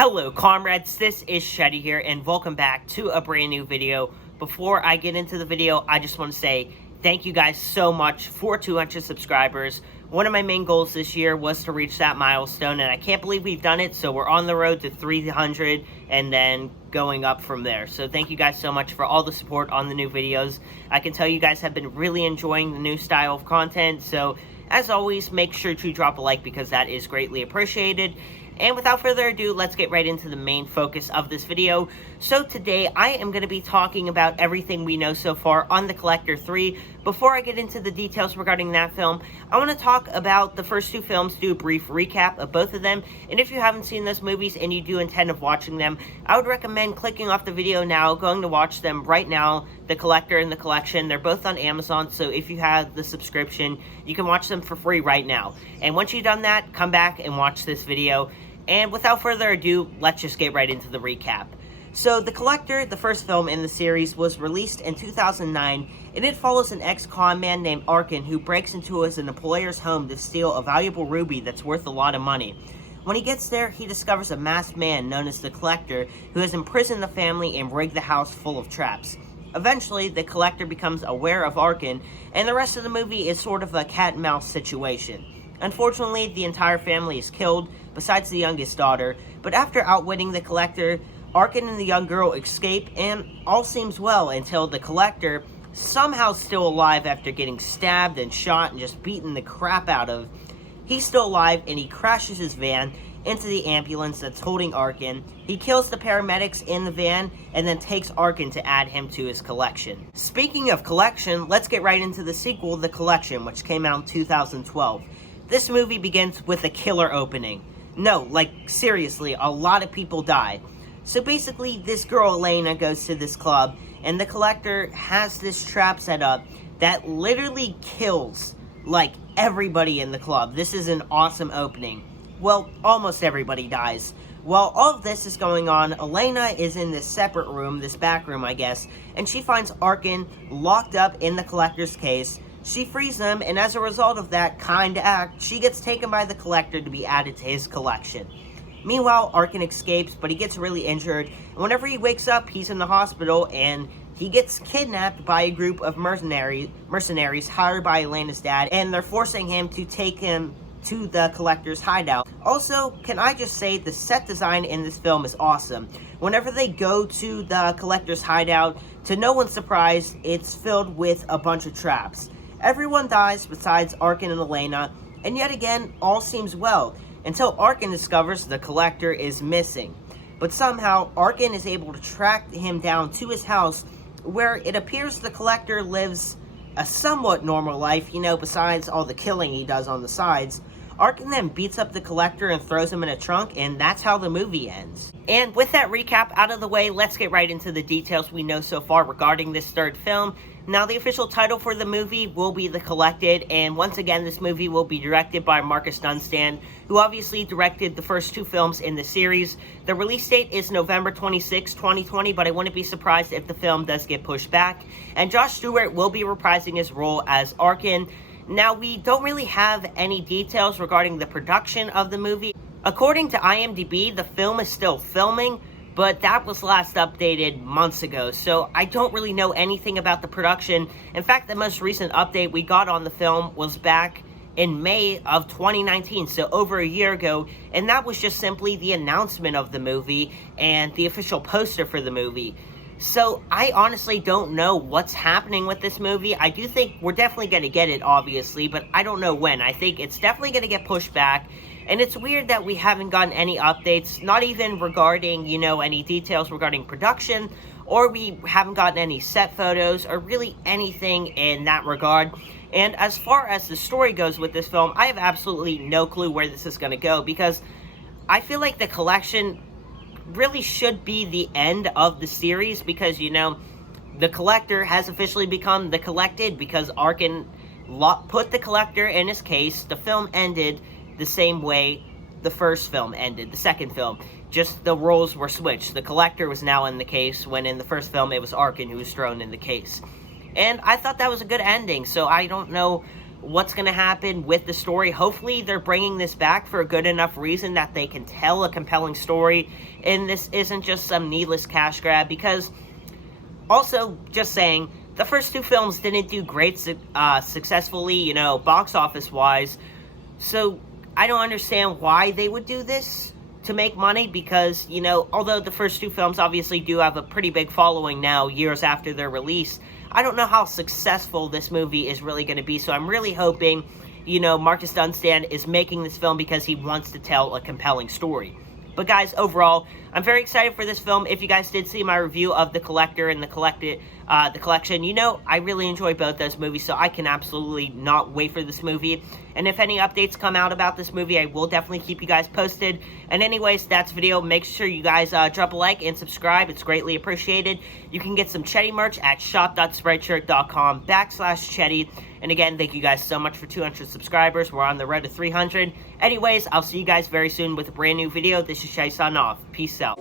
Hello comrades, this is Shetty here and welcome back to a brand new video. Before I get into the video, I just want to say thank you guys so much for 200 subscribers. One of my main goals this year was to reach that milestone, and I can't believe we've done it. So we're on the road to 300 and then going up from there. So thank you guys so much for all the support on the new videos. I can tell you guys have been really enjoying the new style of content. So as always, make sure to drop a like because that is greatly appreciated. And without further ado, let's get right into the main focus of this video. So today, I am going to be talking about everything we know so far on The Collector 3. Before I get into the details regarding that film, I want to talk about the first two films, do a brief recap of both of them. And if you haven't seen those movies and you do intend of watching them, I would recommend clicking off the video now, going to watch them right now, The Collector and The Collection. They're both on Amazon, so if you have the subscription, you can watch them for free right now. And once you've done that, come back and watch this video. And without further ado, let's just get right into the recap. So, The Collector, the first film in the series, was released in 2009, and it follows an ex-con man named Arkin who breaks into his employer's home to steal a valuable ruby that's worth a lot of money. When he gets there, he discovers a masked man known as The Collector who has imprisoned the family and rigged the house full of traps. Eventually, The Collector becomes aware of Arkin, and the rest of the movie is sort of a cat-and-mouse situation. Unfortunately, the entire family is killed, besides the youngest daughter, but after outwitting the Collector, Arkin and the young girl escape, and all seems well until the Collector, somehow still alive after getting stabbed and shot and just beaten the crap out of, he's still alive and he crashes his van into the ambulance that's holding Arkin. He kills the paramedics in the van and then takes Arkin to add him to his collection. Speaking of collection, let's get right into the sequel, The Collection, which came out in 2012. This movie begins with a killer opening. No, like, seriously, a lot of people die. So basically, this girl, Elena, goes to this club, and the Collector has this trap set up that literally kills, like, everybody in the club. This is an awesome opening. Well, almost everybody dies. While all of this is going on, Elena is in this separate room, this back room, I guess, and she finds Arkin locked up in the Collector's case. She frees him, and as a result of that kind act, she gets taken by the Collector to be added to his collection. Meanwhile, Arkin escapes, but he gets really injured, and whenever he wakes up, he's in the hospital, and he gets kidnapped by a group of mercenaries hired by Elena's dad, and they're forcing him to take him to the Collector's hideout. Also, can I just say, the set design in this film is awesome. Whenever they go to the Collector's hideout, to no one's surprise, it's filled with a bunch of traps. Everyone dies besides Arkin and Elena, and yet again, all seems well, until Arkin discovers the Collector is missing. But somehow, Arkin is able to track him down to his house, where it appears the Collector lives a somewhat normal life, besides all the killing he does on the sides. Arkin then beats up the Collector and throws him in a trunk, and that's how the movie ends. And with that recap out of the way, let's get right into the details we know so far regarding this third film. Now, the official title for the movie will be The Collected, and once again, this movie will be directed by Marcus Dunstan, who obviously directed the first two films in the series. The release date is November 26, 2020, but I wouldn't be surprised if the film does get pushed back. And Josh Stewart will be reprising his role as Arkin. Now, we don't really have any details regarding the production of the movie. According to IMDb, the film is still filming, but that was last updated months ago, so I don't really know anything about the production. In fact, the most recent update we got on the film was back in May of 2019, so over a year ago, and that was just simply the announcement of the movie and the official poster for the movie. So I honestly don't know what's happening with this movie. I do think we're definitely going to get it, obviously, but I don't know when. I think it's definitely going to get pushed back. And it's weird that we haven't gotten any updates, not even regarding, any details regarding production, or we haven't gotten any set photos, or really anything in that regard. And as far as the story goes with this film, I have absolutely no clue where this is going to go, because I feel like The Collection really should be the end of the series, because, The Collector has officially become The Collected, because Arkin put the Collector in his case. The film ended the same way the first film ended, the second film. Just the roles were switched. The Collector was now in the case, when in the first film it was Arkin who was thrown in the case. And I thought that was a good ending, so I don't know what's going to happen with the story. Hopefully they're bringing this back for a good enough reason that they can tell a compelling story, and this isn't just some needless cash grab, because also, just saying, the first two films didn't do great successfully, box office wise, so I don't understand why they would do this to make money, because, although the first two films obviously do have a pretty big following now, years after their release, I don't know how successful this movie is really going to be, so I'm really hoping, Marcus Dunstan is making this film because he wants to tell a compelling story. But guys, overall, I'm very excited for this film. If you guys did see my review of The Collector and The Collection, I really enjoy both those movies, so I can absolutely not wait for this movie. And if any updates come out about this movie, I will definitely keep you guys posted. And anyways, that's the video. Make sure you guys drop a like and subscribe. It's greatly appreciated. You can get some Chetty merch at shop.spreadshirt.com/Chetty. And again, thank you guys so much for 200 subscribers. We're on the road to 300. Anyways, I'll see you guys very soon with a brand new video. This is Chetty signing off. Peace out.